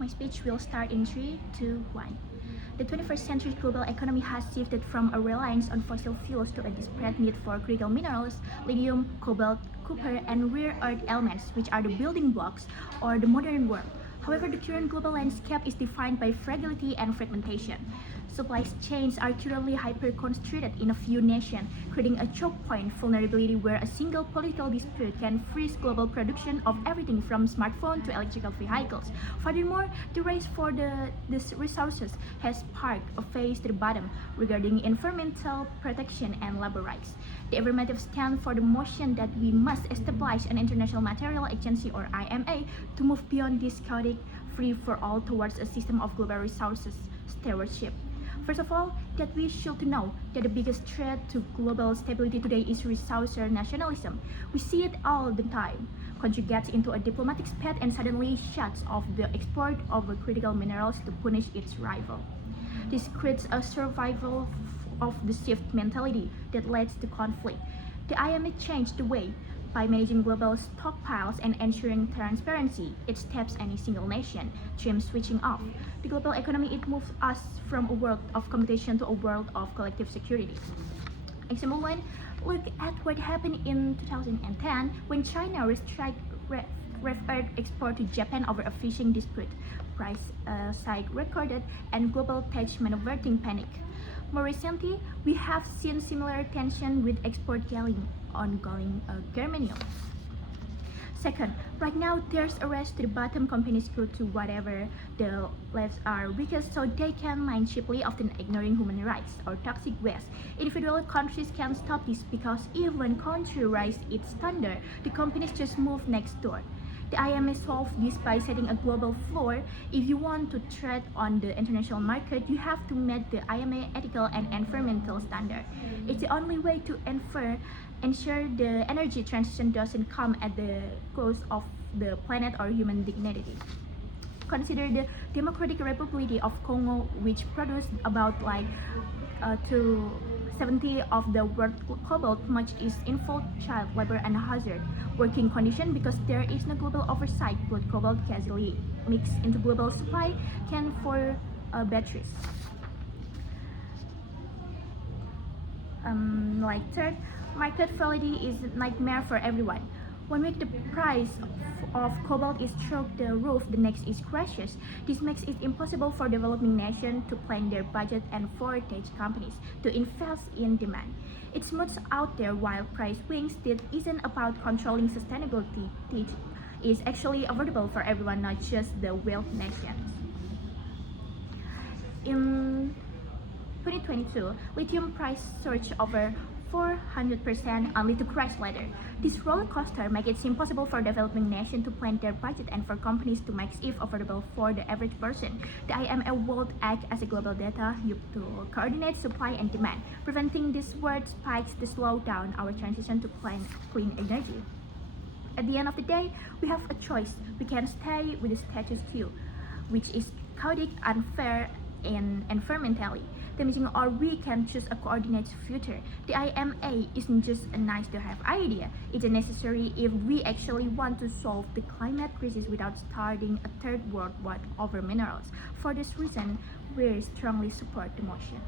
My speech will start in 3, 2, 1. The 21st century global economy has shifted from a reliance on fossil fuels to a desperate need for critical minerals, lithium, cobalt, copper, and rare earth elements, which are the building blocks of the modern world. However, the current global landscape is defined by fragility and fragmentation. Supply chains are currently hyper-concentrated in a few nations, creating a choke point vulnerability where a single political dispute can freeze global production of everything from smartphones to electrical vehicles. Furthermore, the race for these resources has sparked a race to the bottom regarding environmental protection and labor rights. The affirmative stand for the motion that we must establish an international material agency or IMA to move beyond this chaotic free-for-all towards a system of global resources stewardship. First of all, that we should know that the biggest threat to global stability today is resource nationalism. We see it all the time. Country gets into a diplomatic spat and suddenly shuts off the export of critical minerals to punish its rival. This creates a survival of the shift mentality that leads to conflict. The IMF changed the way by managing global stockpiles and ensuring transparency. It steps any single nation dream switching off. The global economy, it moves us from a world of competition to a world of collective security. Example 1, look at what happened in 2010 when China restricted rare earth export to Japan over a fishing dispute. Price spike recorded and global tech maneuvering panic. More recently, we have seen similar tension with export yelling ongoing germanium. Second, right now there's a race to the bottom. Companies go to whatever the lefts are weakest so they can mine cheaply, often ignoring human rights or toxic waste. Individual countries can't stop this because if one country raises its standard, the companies just move next door. The IMF solved this by setting a global floor. If you want to trade on the international market, you have to meet the IMF ethical and environmental standard. It's the only way to ensure the energy transition doesn't come at the cost of the planet or human dignity. Consider the Democratic Republic of Congo, which produced about to 70 of the world cobalt. Much is involved child labor and hazard working condition because there is no global oversight. Blood cobalt casually mixed into global supply can for batteries. Third, market volatility is a nightmare for everyone. One week the price of cobalt is through the roof, the next is crashes. This makes it impossible for developing nations to plan their budget and for tech companies to invest in demand. It smooths out there while price swings. That isn't about controlling sustainability. It is actually affordable for everyone, not just the wealthy nations. In 2022, lithium price surged over 400% only to crash later. This roller coaster makes it impossible for developing nations to plan their budget and for companies to make it affordable for the average person. The IMF would act as a global data hub to coordinate supply and demand, preventing these world spikes to slow down our transition to clean energy. At the end of the day, we have a choice. We can stay with the status quo, which is chaotic, unfair, and environmentally damaging, or we can choose a coordinated future. The IMA isn't just a nice to have idea, it's a necessary if we actually want to solve the climate crisis without starting a third world war over minerals. For this reason, we strongly support the motion.